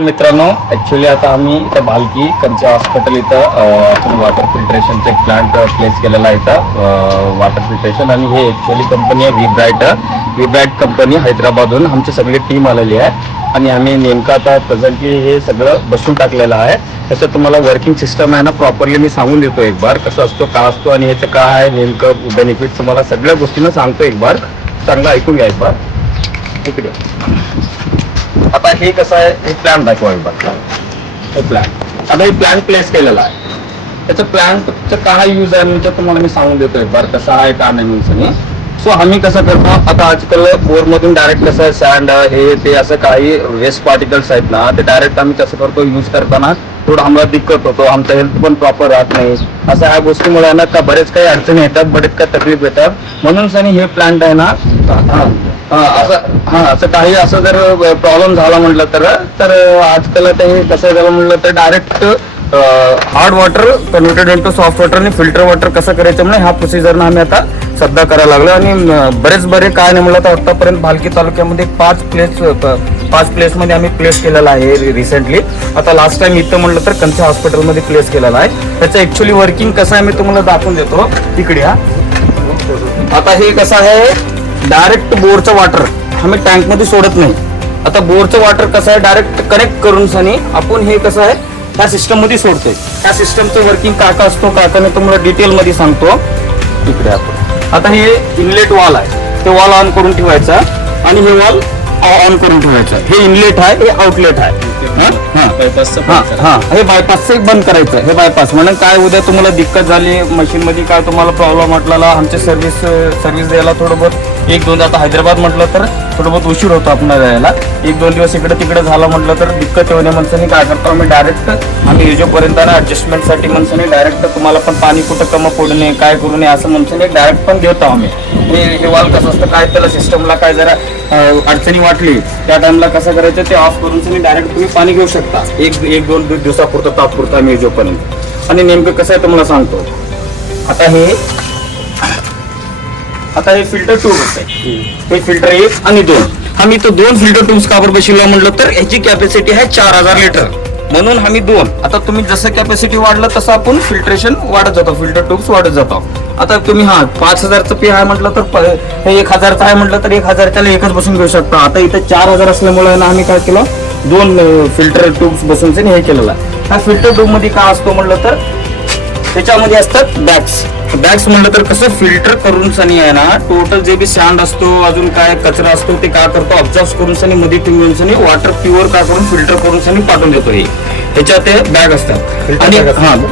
मित्रांनो, ऍक्च्युली आता आम्ही इथं भालकी कंचे हॉस्पिटल इथं आपण वॉटर फिल्ट्रेशनचे एक प्लांट प्लेस केलेला आहे इथं वॉटर फिल्ट्रेशन. आणि हे ऍक्च्युली कंपनी आहे विब्राईट कंपनी हैदराबादहून आमची सगळी टीम आलेली आहे. आणि आम्ही नेमकं आता प्रेझेंटली हे सगळं बसून टाकलेलं आहे. त्याचं तुम्हाला वर्किंग सिस्टम आहे ना प्रॉपरली मी सांगून देतो एक बार, कसं असतो काय असतो आणि ह्याचं काय आहे नेमकं बेनिफिट तुम्हाला सगळ्या गोष्टींना सांगतो एक बार. चांगलं ऐकून घ्या एक बार. इकडे आता हे कसं आहे, हे प्लॅन दाखवा एक बार. हे प्लॅन आता हे प्लॅन प्लेस केलेला आहे. त्याचं प्लॅनचं काय यूज आहे म्हणजे तुम्हाला मी सांगून देतो एक बार कसं आहे का नाही म्हणून. सो आम्ही कसं करतो आता आजकाल बोरमधून डायरेक्ट कसं सँड हे ते असं काही वेस्ट पार्टिकल्स आहेत ना, ते डायरेक्ट आम्ही कसं करतो यूज करताना थोडं आम्हाला दिक्कत होतो, आमचं हेल्थ पण प्रॉपर राहत नाही. असं ह्या गोष्टीमुळे ना का बरेच काही अडचणी येतात, बरेच काही तकलीफ येतात. म्हणून सनी हे प्लांट आहे ना असं काही असं जर प्रॉब्लेम झाला म्हटलं तर आजकाल आता हे कसं झालं म्हटलं तर direct hard water converted into soft water आणि फिल्टर वॉटर कसं करायचं म्हणजे ह्या प्रोसिजरनं आम्ही आता सध्या करायला लागलो. आणि बरे काय नाही म्हटलं तर आतापर्यंत भालकी तालुक्यामध्ये 5 प्लेसमध्ये आम्ही प्लेस केलेला आहे रिसेंटली. आता लास्ट टाइम इथं म्हटलं तर कंचे हॉस्पिटलमध्ये प्लेस केलेला आहे. त्याचं ऍक्च्युली वर्किंग कसं आहे मी तुम्हाला दाखवून देतो. तिकडे आता हे कसं आहे, डायरेक्ट बोरचं वॉटर आम्ही टँकमध्ये सोडत नाही. आता बोरचं वॉटर कसं आहे डायरेक्ट कनेक्ट करून सनी आपण हे कसं आहे त्या सिस्टम मध्ये सोडतोय. त्या सिस्टमचं वर्किंग काय असतो काय मी तुम्हाला डिटेल मध्ये सांगतो. इकडे आपण आता हे इनलेट वॉल आहे, ते वॉल ऑन करून ठेवायचा आणि हे वॉल ऑन करून ठेवायचं. हे इनलेट आहे, हे आउटलेट आहे. हे बायपासचं बंद करायचं. हे बायपास म्हणून काय उद्या तुम्हाला दिक्कत झाली मशीन मध्ये काय तुम्हाला प्रॉब्लेम म्हटला आमचे सर्व्हिस द्यायला थोडं बहुत 1-2 आता हैदराबाद म्हटलं तर थोडं बहुत उशीर होतो आपल्याला यायला. 1-2 दिवस इकडे तिकडे झालं म्हटलं तर दिक्कत येऊ नये म्हणून काय करतो आम्ही डायरेक्ट आम्ही एजोपर्यंत ऍडजस्टमेंटसाठी म्हणून डायरेक्ट तुम्हाला पण पाणी कुठं कमी पडू नये काय करू नये असं म्हणून एक डायरेक्ट पण देतो आम्ही. हे वॉल कसं असतं काय त्याला सिस्टमला काय जरा अडचणी वाटली त्या टाइमला कसं करायचं ते ऑफ करून डायरेक्ट तुम्ही पाणी घेऊ शकता 1-2 दिवसापुरतं तात्पुरतं आम्ही एजोपर्यंत. आणि नेमकं कसं आहे तुम्हाला सांगतो. आता हे फिल्टर ट्यूब आहे, हे फिल्टर 1 आणि 2 आम्ही तो 2 फिल्टर ट्यूब्स काबर बसवला म्हटलं तर याची कॅपॅसिटी आहे 4000 लिटर म्हणून आम्ही 2. आता तुम्ही जसं कॅपॅसिटी वाढलं तसं आपण फिल्ट्रेशन वाढत जातो, फिल्टर ट्यूब्स वाढत जातो. आता तुम्ही 5000चं पी आहे म्हटलं तर हे 1000चं आहे म्हटलं तर 1000च्याला एकच बसून घेऊ शकता. आता इथं 4000 असल्यामुळे ना आम्ही काय केलं 2 फिल्टर ट्यूब्स बसून हे केलेलं आहे. ह्या फिल्टर ट्यूब मध्ये काय असतो म्हटलं तर त्याच्यामध्ये असतात बॅग्स म्हटलं तर कसं फिल्टर करून सनी आहे ना टोटल जे बी सँड असतो अजून काय कचरा असतो ते काय करतो ऑब्झर्व करून सनी मध्ये ठेवून सनी वॉटर प्युअर काय करून फिल्टर करून सनी पाठवून देतो. हे ह्याच्यात ते बॅग असतात आणि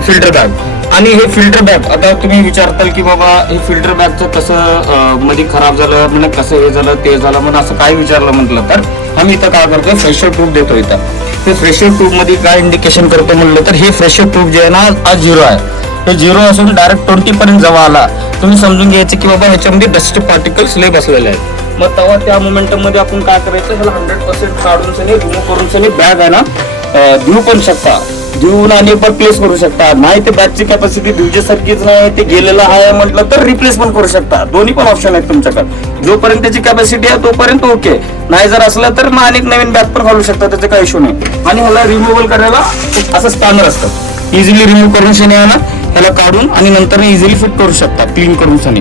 फिल्टर बॅग. आणि हे फिल्टर बॅग आता तुम्ही विचारताल की बाबा हे फिल्टर बॅगचं कसं मध्ये खराब झालं म्हणजे कसं हे झालं ते झालं म्हणून असं काय विचारलं म्हटलं तर आम्ही इथं काय करतो फ्रेशर ट्यूब देतो. इथं ते फ्रेशर ट्यूब मध्ये काय इंडिकेशन करतो म्हटलं तर हे फ्रेशर ट्यूब जे आहे ना आज 0 आहे. हे 0 असून डायरेक्ट 20 पर्यंत जवळ आला तुम्ही समजून घ्यायचं की बाबा ह्याच्यामध्ये डस्ट पार्टिकल्स लय बसलेले आहेत. मग तेव्हा त्या मोमेंटम मध्ये आपण काय करायचं ह्याला 100% काढून सनी रिमूव्ह करून सनी बॅग आहे ना देऊ पण शकता, देऊन आणि पण प्लेस करू शकता. नाही ते बॅगची कॅपॅसिटी दिवसासारखीच नाही ते गेलेलं आहे म्हटलं तर रिप्लेस पण करू शकता. दोन्ही पण ऑप्शन आहेत तुमच्याकडे. जोपर्यंत त्याची कॅपॅसिटी आहे तोपर्यंत ओके, नाही जर असलं तर मग अनेक नवीन बॅग पण घालू शकता, त्याचे काही इश्यू नाही. आणि ह्याला रिमूव्हल करायला असं स्पॅनर असतं, इझिली रिमूव्ह करून सनी आहे ना ह्याला काढून आणि नंतर इझिली फिट करू शकता क्लीन करून सनी.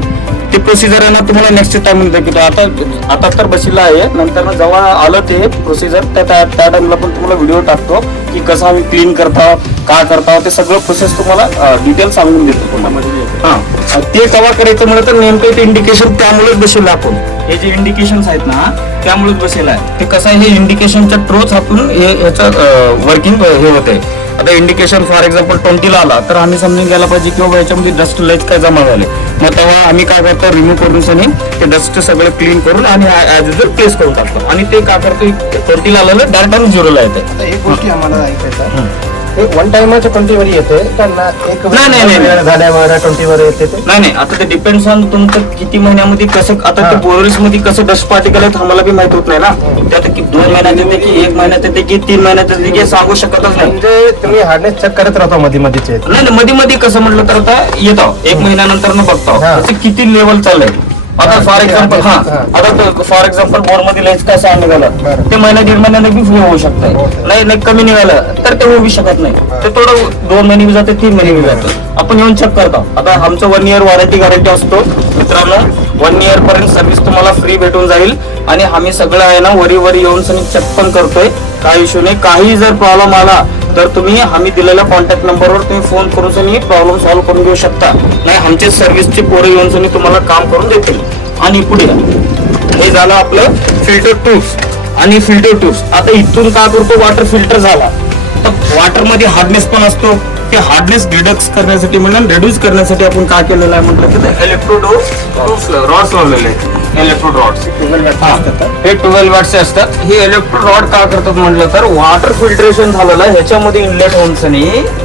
ते प्रोसिजर आहे ना तुम्हाला नेक्स्ट टाइम दाखवतो. आता तर बसला आहे, नंतर जेव्हा आलं ते प्रोसिजर त्या टाइमला पण तुम्हाला व्हिडिओ टाकतो की कसं आम्ही क्लीन करता काय करता ते सगळं प्रोसेस तुम्हाला डिटेल सांगून देतो तुम्हाला. ते कवा करायचं म्हणलं तर नेमकं ते इंडिकेशन त्यामुळेच बसेल आपण. हे जे इंडिकेशन्स आहेत ना त्यामुळेच बसेल आहे. ते कसं आहे हे इंडिकेशनच्या थ्रूच आपण ह्याचं वर्किंग हे होते. आता इंडिकेशन फॉर एक्झाम्पल 20ला आला तर आम्ही समजून घ्यायला पाहिजे की बाबा याच्यामध्ये डस्ट लयच काय जमा झाले. मग तेव्हा आम्ही काय करतो रिमूव्ह करून सनी ते डस्ट सगळं क्लीन करून आणि ऍज युजल प्लेस करून टाकतो. आणि ते काय करतो 20ला आलेलं डायरेक्ट आम्ही 0ला येते. आता एक गोष्टी आम्हाला ऐकायचं एक वन टाइमच्या 20 वर येते त्यांना एक नाही झाल्यावर 20 वर येते ते नाही. आता ते डिपेंड्स ऑन तुमचं किती महिन्यामध्ये कसं. आता ते बोरवेल्स मध्ये कसं डस्ट पार्टिकल आहेत आम्हाला बी माहित होत नाही ना. ते आता 2 महिन्यात येते की 1 महिन्यात येते की 3 महिन्यात येते की सांगू शकतच नाही. म्हणजे तुम्ही हार्डनेस चेक करत राहता मध्ये नाही मध्ये कसं म्हटलं तर आता येतो 1 महिन्यानंतर न बघतो त्याचे किती लेवल चाललंय आता फॉर एक्झाम्पल आता फॉर एक्झाम्पल बोर मध्ये लेन्स काय सांग निघालं बरं. ते महिना दीड महिन्याने बी फ्री होऊ शकतंय. होतंय. नाही कमी निघालं तर ते होऊ शकत नाही. ते थोडं 2 महिने बी जाते 3 महिने बी जाते. आपण येऊन चेक करतो. आता आमचं 1 इयर वॉरंटी गॅरंटी असतो मित्रांनो. 1 इयर पर्यंत सर्व्हिस तुम्हाला फ्री भेटून जाईल आणि आम्ही सगळं आहे ना वरी येऊन चेक पण करतोय. काही इश्यू नाही. काही जर प्रॉब्लेम आला तर तुम्ही आम्ही दिलेल्या कॉन्टॅक्ट नंबरवर तुम्ही फोन करून प्रॉब्लेम सॉल्व्ह करून घेऊ शकता. नाही आमचे सर्व्हिसचे पोरं येऊन तुम्हाला काम करून देतील. आणि पुढे हे झालं आपलं फिल्टर ट्यूब्स आणि फिल्टर ट्यूब्स. आता इथून काय करतो वॉटर फिल्टर झाला तर वॉटर मध्ये हार्डनेस पण असतो. ते हार्डनेस रिडक्स करण्यासाठी म्हणून रिड्यूस करण्यासाठी आपण काय केलेलं आहे म्हटलं की इलेक्ट्रोड रॉड्स लावलेले आहेत. इलेक्ट्रोड रॉड्स हे 12 वॅटचे असतात. हे इलेक्ट्रोड रॉड काय करतात म्हटलं तर वॉटर फिल्ट्रेशन झालेलं आहे ह्याच्यामध्ये इनलेट होऊन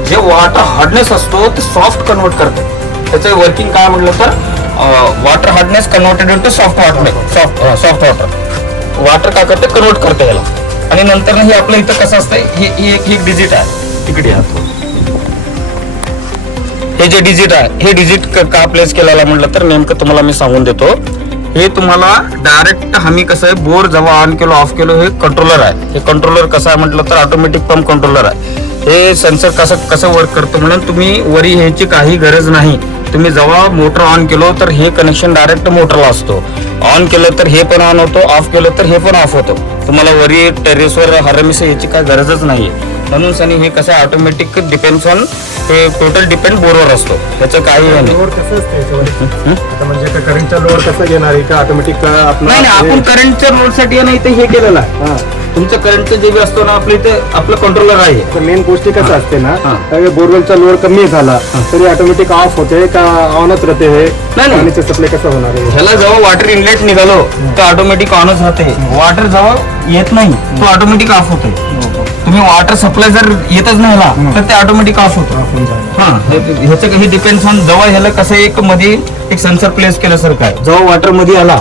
जे वॉटर हार्डनेस असतो ते सॉफ्ट कन्वर्ट करतात. त्याचं वर्किंग काय म्हटलं तर water hardness converted into soft water water काय करते कन्वर्ट करते याला. आणि नंतर हे आपलं इथं कसं असतंय हे एक डिजिट आहे तिकडे. हे जे डिजिट आहे हे डिजिट का प्लेस केलेला म्हटलं तर नेमकं तुम्हाला मी सांगून देतो. हे तुम्हाला डायरेक्ट आम्ही कसं आहे बोर जेव्हा ऑन केलो ऑफ केलो हे कंट्रोलर आहे. हे कंट्रोलर कसं आहे म्हटलं तर ऑटोमॅटिक पंप कंट्रोलर आहे. हे सेन्सर कसं वर्क करतं म्हणून तुम्ही वरी ह्याची काही गरज नाही. तुम्ही जेव्हा मोटर ऑन केलो तर हे कनेक्शन डायरेक्ट मोटरला असतो. ऑन केलं तर हे पण ऑन होतो, ऑफ केलं तर हे पण ऑफ होतं. तुम्हाला वरी टेरेसवर हरमिस याची काय गरजच नाहीये. म्हणून सनी हे कसं ऑटोमॅटिक डिपेंड्स ऑन हे टोटल डिपेंड बोरवर असतो. त्याचं काही नाही. लोड कसं असतं याच्यावर? आता म्हणजे करंटचा लोड कसा घेणार आहे का ऑटोमॅटिक नाही आपण करंटच्या लोडसाठी नाही ते हे केलेलं आहे. तुमचं करंटचं जे बी असतो ना आपलं इथे आपलं कंट्रोलर आहे. तर मेन गोष्टी कसं असते ना बोरवेलचा लोड कमी झाला तरी ऑटोमॅटिक ऑफ होते का ऑनच राहते? हे पाण्याचं सप्लाय कसं होणार आहे? ह्याला जेव्हा वॉटर इनलेट निघालो तर ऑटोमॅटिक ऑनच राहते. वॉटर जेव्हा येत नाही तो ऑटोमॅटिक ऑफ होते. तुम्ही वॉटर सप्लाय जर येतच नाही ना तर ते ऑटोमॅटिक ऑफ होतं. ह्याचं हे डिपेंड्स ऑन जेव्हा ह्याला कसं एक मध्ये एक सेन्सर प्लेस केल्यासारखं आहे. जेव्हा वॉटर मध्ये आला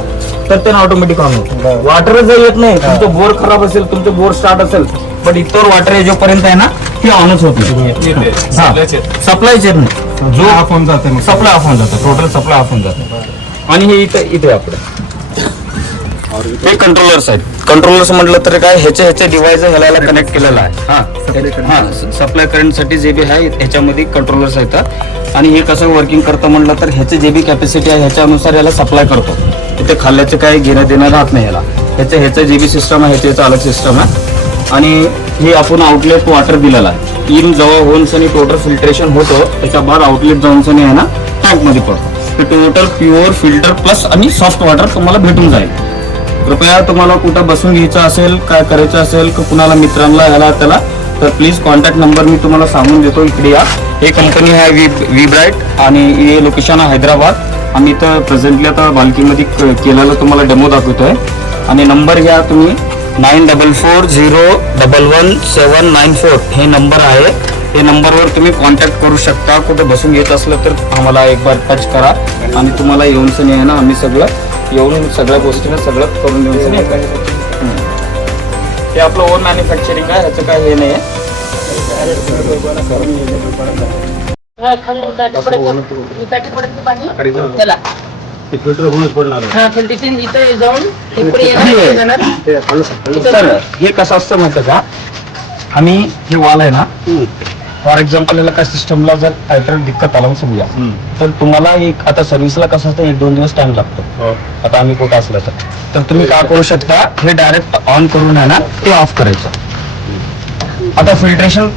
तर त्यानं ऑटोमॅटिक ऑन होतं. वॉटर जर येत नाही तुमचं बोर खराब असेल तुमचं बोर स्टार्ट असेल पण इतर वॉटर जोपर्यंत आहे ना हे ऑनच होत नाही. सप्लायच येत नाही. जो ऑफ होऊन जातं सप्लाय ऑफ होऊन जातं. टोटल सप्लाय ऑफ होऊन जातं. आणि हे इथे आपलं हे कंट्रोलर्स आहेत. कंट्रोलर्स म्हटलं तर काय ह्याचे डिव्हाइस ह्याला कनेक्ट केलेला आहे. सप्लाय करंट साठी जे बी आहे ह्याच्यामध्ये कंट्रोलर्स आहेत. आणि हे कसं वर्किंग करतं म्हटलं तर ह्याचे जे बी कॅपॅसिटी आहे ह्याच्यानुसार याला सप्लाय करतो. तिथे खाल्ल्याचं काय घेणं देणं राहत नाही याला. ह्याचं जे बी सिस्टम आहे ह्याचं अलग सिस्टम आहे. आणि हे आपण आउटलेट वॉटर दिलेला आहे. इन जेव्हा होऊन सनी टोटल फिल्ट्रेशन होतं त्याच्या बाद आउटलेट जाऊन सनी आहे ना टँक मध्ये पडतो. ते टोटल प्युअर फिल्टर प्लस आणि सॉफ्ट वॉटर तुम्हाला भेटून जाईल. कृपया तुम्हाला कुठं बसून घ्यायचं असेल काय करायचं असेल की कुणाला मित्रांना ह्याला त्याला तर प्लीज कॉन्टॅक्ट नंबर मी तुम्हाला सांगून देतो. इकडे या. हे कंपनी आहे वी ब्राईट आणि हे लोकेशन आहे हैदराबाद. आम्ही इथं प्रेझेंटली आता बाल्कीमध्ये केलेलं तुम्हाला डेमो दाखवतोय. आणि नंबर घ्या तुम्ही 9440111794 हे नंबर आहे. हे नंबरवर तुम्ही कॉन्टॅक्ट करू शकता. कुठं बसून घेत असलं तर आम्हाला एक बार टच करा आणि तुम्हाला येऊन सनी आहे ना आम्ही येऊन सगळ्या गोष्टीनं सगळं करून देऊन सनी हे आपलं ओन मॅन्युफॅक्चरिंग आहे. ह्याचं काय हे नाही आहे. हे कसं असतं माहिती का आम्ही हे वॉल आहे ना फॉर एक्झाम्पल याला काय सिस्टमला जर काहीतरी दिक्कत आला समजा तर तुम्हाला एक आता सर्व्हिसला कसं असतं 1-2 दिवस टाइम लागतो. आता आम्ही कुठं असलं तर तुम्ही काय करू शकता हे डायरेक्ट ऑन करून आहे ना ते ऑफ करायचं. आता फिल्ट्रेशन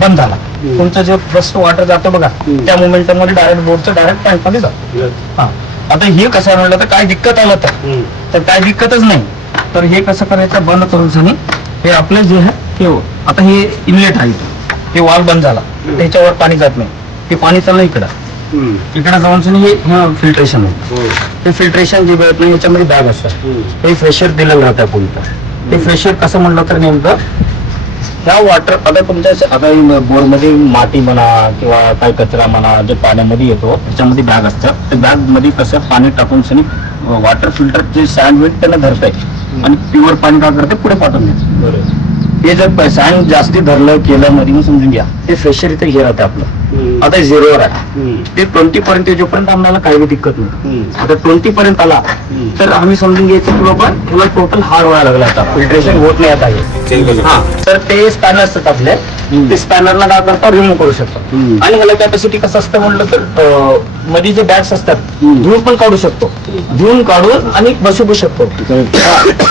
बंद झाला तुमचं जे फर्स्ट वॉटर जातं बघा त्या मोमेंटम मध्ये डायरेक्ट बोर्डचं डायरेक्ट टँक मध्ये जातं. आता हे कसं म्हणलं तर काय दिक्कत आलं तर काय दिक्कतच नाही तर हे कसं करायचं बंद करून सनी हे आपलं जे आहे ते आता हे इनलेट आहे हे वॉल बंद झाला त्याच्यावर पाणी जात नाही. ते पाणी चाललं इकडे जाऊन सनी हे फिल्ट्रेशन आहे. ते फिल्ट्रेशन जे मिळत नाही याच्यामध्ये बॅग असतात. हे फ्रेशर दिलेलं राहतं आपण. ते फ्रेशर कसं म्हणलं तर नेमकं ह्या वॉटर आता तुमच्या आता बोरमध्ये माती म्हणा किंवा काय कचरा म्हणा जे पाण्यामध्ये येतो त्याच्यामध्ये बॅग असतात. त्या बॅग मध्ये कसं पाणी टाकून सनी वॉटर फिल्टर जे सँड होईल त्यांना धरत आहे आणि प्युअर पाणी काय करते पुढे पाठवून देते. हे जर सँड जास्ती धरलं केलं मध्ये समजून घ्या ते फ्रेशर इथे हे राहते आपलं आता 0वर आहे. ते 20 पर्यंत जोपर्यंत आम्हाला काही दिक्कत नाही. आता 20 पर्यंत आला तर आम्ही समजून घ्यायचं की बाबा तुला टोटल हार व्हायला लागला, आता फिल्ट्रेशन होत नाही आता हे. हा, तर ते स्पॅनर असतात आपले, ते स्पॅनरला काय करता रिमूव्ह करू शकतो. आणि ह्याला कॅपॅसिटी कसं असतं म्हणलं तर मध्ये जे बॅग्स असतात धुवून पण काढू शकतो, धुवून काढून आणि बसवू शकतो.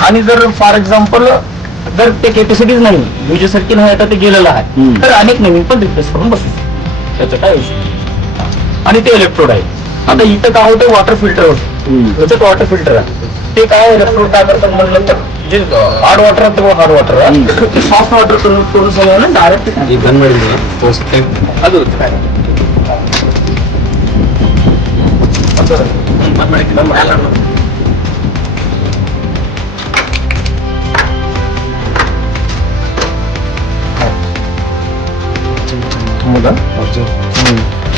आणि जर फॉर एक्झाम्पल जर ते कॅपॅसिटीज नाही, विजेसारखी नाही, आता ते गेलेलं आहे, तर अनेक नवीन पण रिप्लेस करून बसू, त्याचं काय विषय. आणि ते इलेक्ट्रोड आहे. आता इथं काय होतं, वॉटर फिल्टर होतं, त्याच्यात वॉटर फिल्टर आहे. ते काय इलेक्ट्रोड काय करतात म्हणलं तर जे हार्ड वॉटर आहे ते हार्ड वॉटर आहे, सॉफ्ट वॉटर करून सगळं डायरेक्ट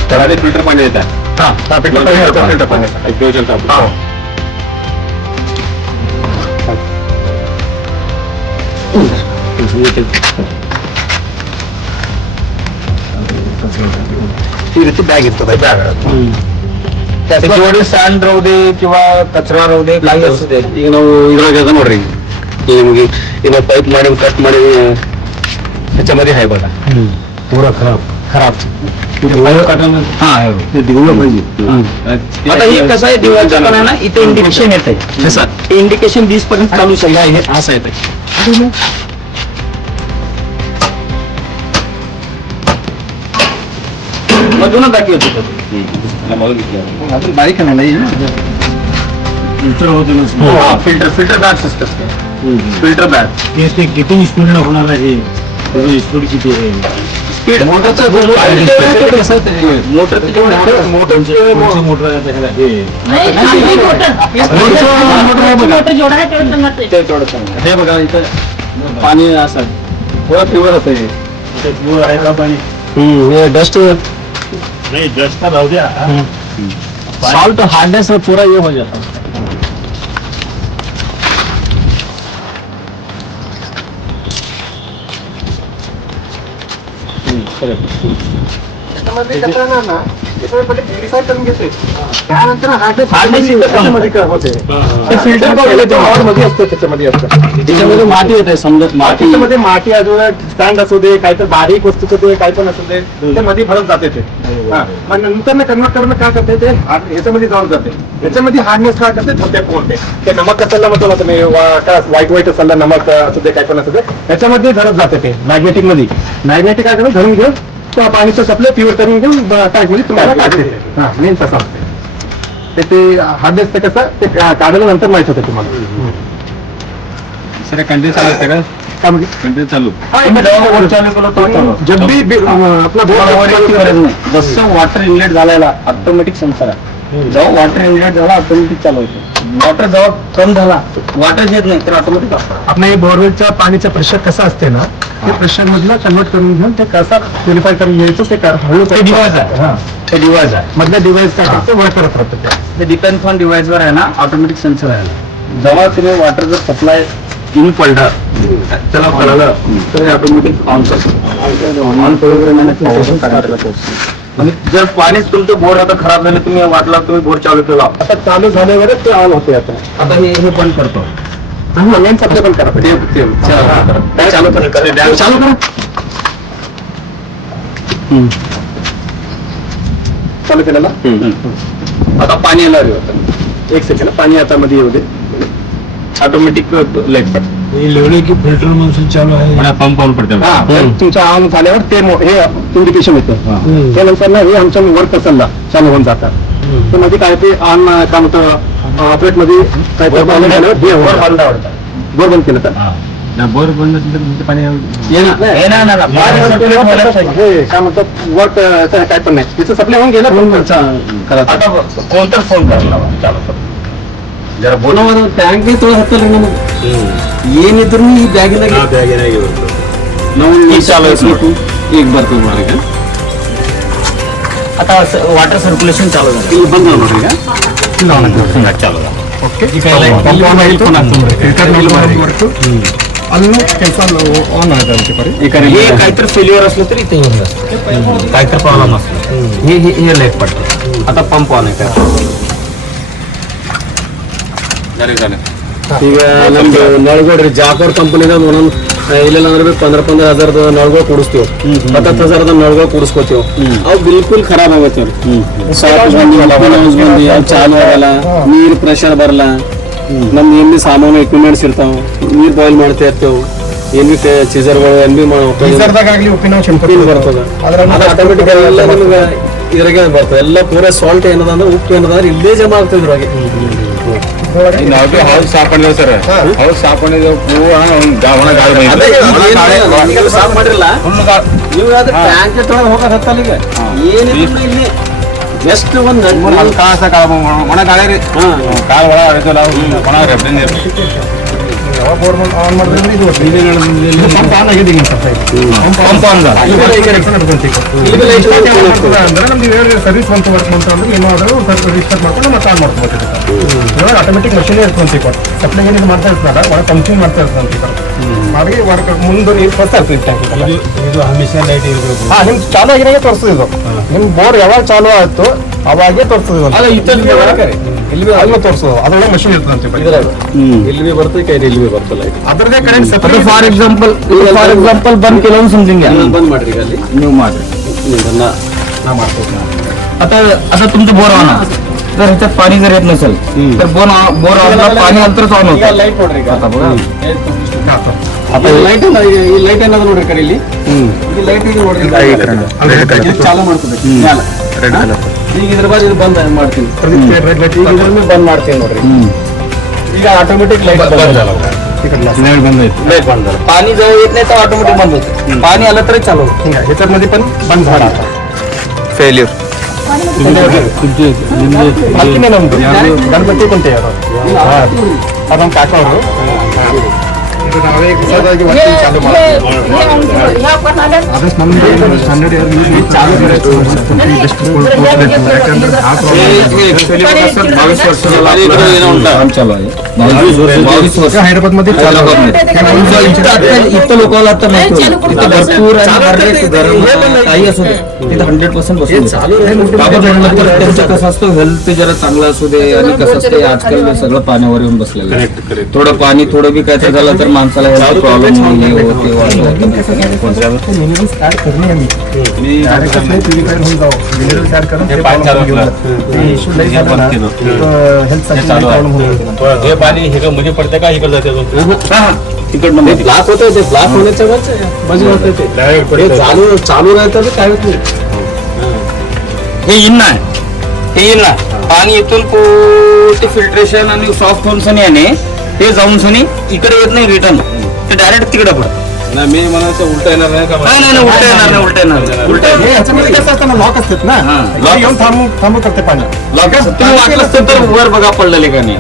त्याला ते फिल्टर पाणी येतात. हा, फिल्टर पाणी बॅग येतो त्याच्यावरील सँड राहू दे किंवा कचरा राहू दे, काही असू दे, ಈಗ ನಾವು ಇದ್ರಾಗ ನೋಡ್ರಿ ಈಗ ನಮಗೆ ಈಗ ಪೈಪ್ ಮಾಡಿ ಕಟ್ ಮಾಡಿ ह्याच्यामध्ये आहे बघा पुरा खराब हा दिवलं पाहिजे. आता हे कसं आहे, दिवाळीचं पण आहे ना, इथे इंडिकेशन येत आहे, ते इंडिकेशन 20 पर्यंत चालू शकते. असं येत मधूनच दाखवत होतं. बारीक आहे नाही फिल्टर बॅग्स असतात, फिल्टर बॅग. ते किती स्पीड होणार आहे, स्पीड किती आहे, स्पीड मोटरचं हे बघा इथं पाणी असं पुरा प्युअर होतं हे. आहे का पाणी हे डस्ट नाही, जास्त राहू द्या. सॉल्ट हार्डनेस पूरा ये हो जाता है. त्याच्यामध्ये कसं आहे ना, त्याच्यामध्ये पहिले प्युरिफाय करून घेते, त्यानंतर Hardness त्याच्यामध्ये होते. ते फिल्टर मध्ये असतं, त्याच्यामध्ये असतं. त्याच्यामध्ये माती येते समजा, माती त्याच्यामध्ये माती असू दे, स्टँड असू दे, काय तर बारीक वस्तूचं ते काय पण असू दे, ते मध्ये भरत जाते ते. हा. मग नंतर कन्वर्ट करणं काय करते ते ह्याच्यामध्ये जाऊन जाते. याच्यामध्ये हार्डनेस काय करते, थोडे पोहते. ते नमक कसाला म्हणतो तुम्ही, काय व्हाईट असाला नमक असू दे, काय पण असू दे, याच्यामध्ये धरत जाते ते मॅग्नेटिक मध्ये. मॅग्नेटिक काय करत धरून घेऊन त्या पाणीचं सप्लाय प्युअर करून घेऊन टँकमध्ये तुम्हाला टाकते. हा, मेन तसं असते ते हार्डनेस. ते कसं ते काढल्यानंतर माहित होतं तुम्हाला. सर कंटिन्यू चालू असते का? काय म्हणजे कंटिन्यू चालू जब भी आपला गरज नाही. जसं वॉटर इनलेट झालेला ऑटोमॅटिक सेन्सर आहे, जेव्हा वॉटर इनलेट झाला ऑटोमॅटिक चालू होतं. वॉटर जेव्हा कम झाला, वॉटर येत नाही तर ऑटोमॅटिक आपल्या हे बोरवेलच्या पाणीचं प्रेशर कसं असते ना, ते प्रेशर मधलं कन्वर्ट करून घेऊन ते कसं प्युरिफाय करून घ्यायचं, ते हळू ते डिव्हाइस आहे. हा, ते डिव्हाइस आहे. मधलं डिव्हाइस काय करते, वर करत राहतं ते डिपेंड ऑन डिव्हाइस वर आहे ना, ऑटोमॅटिक सेन्सर आहे. जेव्हा तुम्ही वॉटर जर सप्लाय इन पडलं, त्याला पडलं तर ऑटोमॅटिक ऑन करतो. ऑन करून आणि जर पाणीच तुमचं बोर आता खराब झालं, तुम्ही वाटला तुम्ही बोर चालू केला, आता चालू झाल्यावरच ते ऑन होते. आता हे बंद करतो. मेन सप्लाय पण करा चालू करा, चालू करा. चालू केलं ना. आता पाणी येणार एक सेकंड, पाणी आता मध्ये येऊ दे. ऑटोमॅटिक लाईट लेवले की फिल्टर मशीन चालू आहे, पंप ऑन पडते. तुमचा ऑन झाल्यावर ते हे इंडिकेशन येतं. त्यानंतर ना हे आमच्या वर्क चालला चालू होऊन जातात. तर मध्ये काय ते ऑन काय म्हणतं ऑपरेट मध्ये काय बोर बंद केलं तर बोर बंद असेल तर पाणी काय म्हणतात वर्क काय पण नाही, तिचं सप्लाय होऊन गेलं. आता कोणता फोन करायला चालू करतो जरा ಟ್ಯಾಂಕ್ ತೊಳೆ ಹತ್ತಲ್ಲ ನಮಗೆ ಏನಿದ್ರು ಈ ಬ್ಯಾಗಿನಾಗ ನಾವು ಈಗ ಬರ್ತದೆ ನೋಡ್ರಿ. आता वॉटर सर्क्युलेशन चालू झालं, ಇಲ್ಲಿ ಬಂದ ನೋಡ್ರಿ ಈಗ चालू झालं. ओके, ಈಗ अन्न ಕೆಲಸ ऑन आहे त्यांचे परी हे काहीतरी फेल्युअर असलं तरी इथे येऊन जातं काहीतरी प्रॉब्लेम असला हे लाईट पडतं आता पंप ऑन आहे झाले ಈಗ ನಮ್ದು ನಳಗೋಡ್ರಿ ಜಾಫರ್ ಕಂಪನಿದ ಒಂದೊಂದು ಇಲ್ಲೆಲ್ಲ ಅಂದ್ರೆ 15,000 ನಳಗಳು ಕೂಡಿಸ್ತೀವಿ 10,000 ನಳಗಳು ಕೂಡಿಸ್ಕೋತೀವಿ ಅವು ಬಿಲ್ಕುಲ್ ಖರಾಬ್ ಆಗತ್ತೆ ಚಾಲು ಆಗಲ್ಲ ನೀರ್ ಪ್ರೆಷರ್ ಬರಲ್ಲ ನಮ್ದು ಏನ್ ಸಾಮಾನು ಎಕ್ವಿಪ್ಮೆಂಟ್ಸ್ ಇರ್ತಾವ ನೀರ್ ಬಾಯ್ಲ್ ಮಾಡ್ತಾ ಇರ್ತೇವೆ ಏನ್ ಬಿ ಚೀಸರ್ಗಳು ಏನ್ ಬಿ ನಿಸರ್ಗದಾಗಲಿ ಉಪ್ಪಿನ ಫೀಲ್ ಬರ್ತದ ಅದು ಆಟೋಮೆಟಿಕ್ ಎಲ್ಲ ನಿಮ್ಗೆ ಇದ್ರಾಗೆ ಬರ್ತದೆ ಎಲ್ಲ ಪೂರ ಸಾಲ್ಟ್ ಏನದ ಅಂದ್ರೆ ಉಪ್ಪು ಏನದ ಇಲ್ಲೇ ಜಮಾ ಆಗ್ತದೆ ಇದ್ರಾಗೆ ನಾವು ಹೌಸ್ ಸಾಕೊಂಡಿದ್ದೇವೆ ಸರ್ ಹೌಸ್ ಸಾಕೊಂಡಿದ್ದೇವೆ ಪೂರ ಸಾಫ್ ಮಾಡಿರಲ್ಲ ನೀವು ಟ್ಯಾಂಕ್ ತೊಳಗೆ ಹೋಗತ್ತಲ್ಲ ಈಗ ಏನಿಲ್ಲ ಇಲ್ಲಿ ಜಸ್ಟ್ ಒಂದು ಒಣ ಗಾಳಿ ರೀ ಕಾಳು ಒಳ ಒಣ ನೀರು ಆನ್ ಮಾಡಿದ್ರೆ ಇದು ಪಂಪ್ ಆನ್ ಆಗಿದೆ ಈಗ ಪಂಪ್ ಆನ್ ಅಂದ್ರೆ ನಮ್ದು ಸರ್ವಿಸ್ ಬಂತು ವರ್ಕ್ ಬಂತು ಅಂದ್ರೆ ಏನಾದರೂ ರಿಜಿಸ್ಟರ್ ಮಾಡ್ಕೊಂಡು ಮತ್ತೆ ಆನ್ ಮಾಡ್ಕೊಬೋದು ಇವಾಗ ಆಟೋಮೆಟಿಕ್ ಮಷೀನ್ ಇರ್ತಂತ ಈಗ ಸಪ್ಲೈ ಏನಿದು ಮಾಡ್ತಾ ಇರ್ತಾರ ಒಳ ಪಂಚಿಂಗ್ ಮಾಡ್ತಾ ಇರ್ತಂತ ಈಗ ಮಾಡಿ ವರ್ಕ್ ಮುಂದೆ ನೀರು ಬರ್ತಾ ಇರ್ತದೆ ಟ್ಯಾಂಕ್ ಇದು ಮಿಷನ್ ಲೈಟ್ ಇರಬೇಕು ಹಾ ನಿಮ್ ಚಾಲು ಆಗಿರೋ ತೋರಿಸ್ತದೆ ಇದು ನಿಮ್ ಬೋರ್ ಯಾವಾಗ ಚಾಲು ಆಯ್ತು ಅವಾಗೇ ತೋರಿಸ್ತದೆ ಅಲ್ಲೂ ತೋರಿಸೋದು ಅದ್ರೊಳಗೆ ಮಷೀನ್ ಇರ್ತದಂತೆ ಇಲ್ಲಿ ಬಿ ಬರ್ತದೆ ಕೈ ಇಲ್ಲಿ ಬಿ ಬರ್ತಲ್ಲ ಅದ್ರದೇ ಕರೆಂಟ್ फॉर एक्झाम्पल बंद केलं म्हणून समजून घ्या ಬಂದ್ ಮಾಡ್ರಿ ಈಗ ಅಲ್ಲಿ न्यू मार्क ನಾ ಮಾಡ್ತೀನಿ आता आता तुमचं बोर ऑन आहे जर ह्याच्यात पाणी जर येत नसेल तर बोर ऑनला पाणी नंतरच ऑन ಈಗ होतं ಲೈಟ್ ನೋಡ್ರಿ ಈಗ आता बघा ಈ ಲೈಟ್ ಈ ಲೈಟ್ ಏನದ ನೋಡ್ರಿ ಕಡೆ ಇಲ್ಲಿ ಈ ಲೈಟ್ ಈಗ ನೋಡ್ರಿ ಇದು ಚಾಲು ಮಾಡ್ಕೋಬೇಕು ಈಗ ಇದ್ರ ಬಾರಿ ಇದು ಬಂದ್ ಮಾಡ್ತೀನಿ ಈಗ ಇದ್ರನ್ನ ಬಂದ್ ಮಾಡ್ತೀನಿ ನೋಡ್ರಿ ಈಗ ಆಟೋಮೆಟಿಕ್ ಲೈಟ್ ಬಂದೈತಿ पाणी जवळ येत नाही तर ऑटोमॅटिक बंद होतं पाणी आलं तरी चालू होतं ह्याच्यामध्ये पण बंद झाला आता ಫೇಲ್ಯೂರ್ ಬಾಕಿನೇ ನಮ್ದು ಗಣಪತಿ ಕುಂಟೆ ಅದೊಂದು ಕಾಕೋರು ಇದು ನಾವೇ ಹೊಸದಾಗಿ working ಚಾಲು ಮಾಡ್ತೀವಿ ಆದಷ್ಟು ನಮ್ದು ಸ್ಟ್ಯಾಂಡರ್ಡ್ ಚಾಲು ಯಾಕಂದ್ರೆ ಆ काम चालू आहे 22 वर्ष हैदराबाद मध्ये चालू इथं लोकांना आता नाही तिथं भरपूर काही असू दे तिथं 100% बसून त्यांचं कसं असतं हेल्थ जरा चांगलं असू दे आणि कसं असते आजकाल सगळं पाण्यावर येऊन बसलेलं आहे. थोडं पाणी थोडं बी काय झालं तर माणसाला हेल्थ प्रॉब्लेम स्टार्ट करणे आम्ही प्युरिफायर होऊन जाऊ मिनरल तयार करून हेल्थ प्रॉब्लेम हे पाणी इकडे मध्ये पडते का इकडे जाते अजून तिकडनं ब्लॉक होतं ते ब्लॉक होण्याच्या बाजू होतं ते हे चालू राहतं तर काय होत नाही हे इन आहे हे इन आहे पाणी इथून ते फिल्ट्रेशन आणि सॉफ्ट होऊन सनी याने ते जाऊन सनी इकडे येत नाही रिटर्न ते डायरेक्ट तिकडे पडत नाही मी म्हणायचं उलट येणार नाही का नाही उलट येणार नाही उलट येणार ह्याच्यामध्ये कसं असतं ना लॉक असतात ना lock येऊन थांबू करते पाणी तुम्ही वाटलं असतं तर वर बघा पडलेले का नाही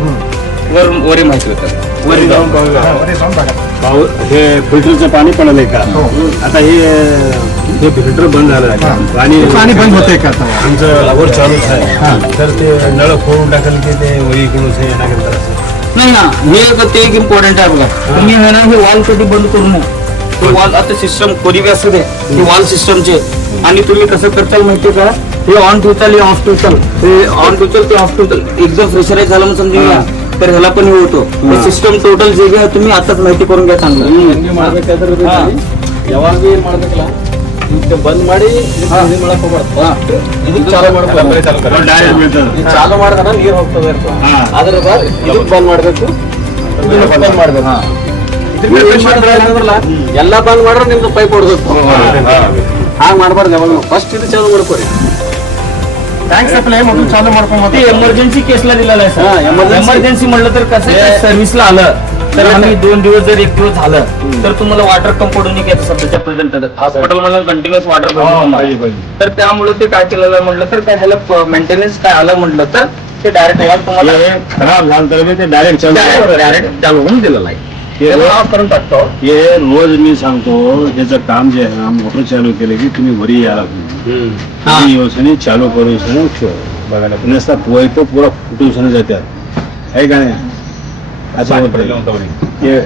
वरी माहिती होतं वरी जाऊन मध्ये जाऊन बघा हे फिल्टरचं पाणी पडलंय का आता हे फिल्टर बंद झालं पाणी बंद होते का आता आमचं वर चालूच आहे तर ते नळ फोडून टाकलं की ते वरीकडून हे लागेल तर असं नाही ना हे ते एक इम्पॉर्टंट आहे बघा तुम्ही आहे ना हे वॉल कधी बंद करू नये ते वॉल आता सिस्टम कोरीबी असू दे ही वॉल सिस्टमचे आणि तुम्ही कसं करताल माहितीये का हे ऑन ठेवताल हे ऑफ ठेवताल हे ऑन ठेवताल ते ऑफ ठेवताल एकदम प्रेशराईज झालं म्हणून समजून घ्या तर ह्याला पण हे होतो सिस्टम टोटल जे घ्या तुम्ही आताच माहिती करून घ्या चांगलं ಮಾಡ್ಬೇಕಾದ್ರೆ ಯಾವಾಗ ಏನ್ ಮಾಡ್ಬೇಕಲ್ಲ ಇದು ಬಂದ್ ಮಾಡಿ ಮಾಡಕ್ ಹೋಗ್ಬಾರ್ದು ಇದಕ್ಕೆ ಚಾಲು ಮಾಡ್ಬೇಕು ಚಾಲು ಮಾಡಿದ್ರೆ ನೀರ್ ಹೋಗ್ತದೆ ಅದ್ರ ಬಾದ್ ಇದಕ್ಕೆ ಬಂದ್ ಮಾಡ್ಬೇಕು ಬಂದ್ ಮಾಡ್ಬೇಕು ಎಲ್ಲಾ ಬಂದ್ ಮಾಡ್ರೆ ನಿಮ್ದು ಪೈಪ್ ಹೊಡ್ಬೇಕು ಹಾಂಗ್ ಮಾಡ್ಬಾರ್ದು ಯಾವಾಗ ಫಸ್ಟ್ ಇದು ಚಾಲು ಮಾಡ್ಕೊರಿ टँक सप्लाय मधून चालू ಮಾಡ್ಕೊಂಡು ते एमर्जन्सी केसला दिलेला आहे emergency. एमर्जन्सी म्हणलं तर कसं सर्व्हिसला आलं तर आम्ही 2 दिवस जर 1 दिवस झालं तर तुम्हाला वॉटर कंपाऊंड घ्यायचं सध्याच्या प्रेझेंट हॉस्पिटलमध्ये कंटिन्युअस वॉटर तर त्यामुळे ते काय केलेलं म्हणलं तर काय ह्याला मेंटेनन्स काय आलं म्हटलं तर ते डायरेक्ट तुम्हाला खराब झालं तर ते डायरेक्ट डायरेक्ट चालू होऊन दिलेलं आहे करून टाकतो हे रोज मी सांगतो याचं काम जे आहे ना मोटर चालू केलं की तुम्ही वरी यायला योजने चालू करून बघायला नसता पोय तो पुरा फुटून जातात आहे का नाही असं हे-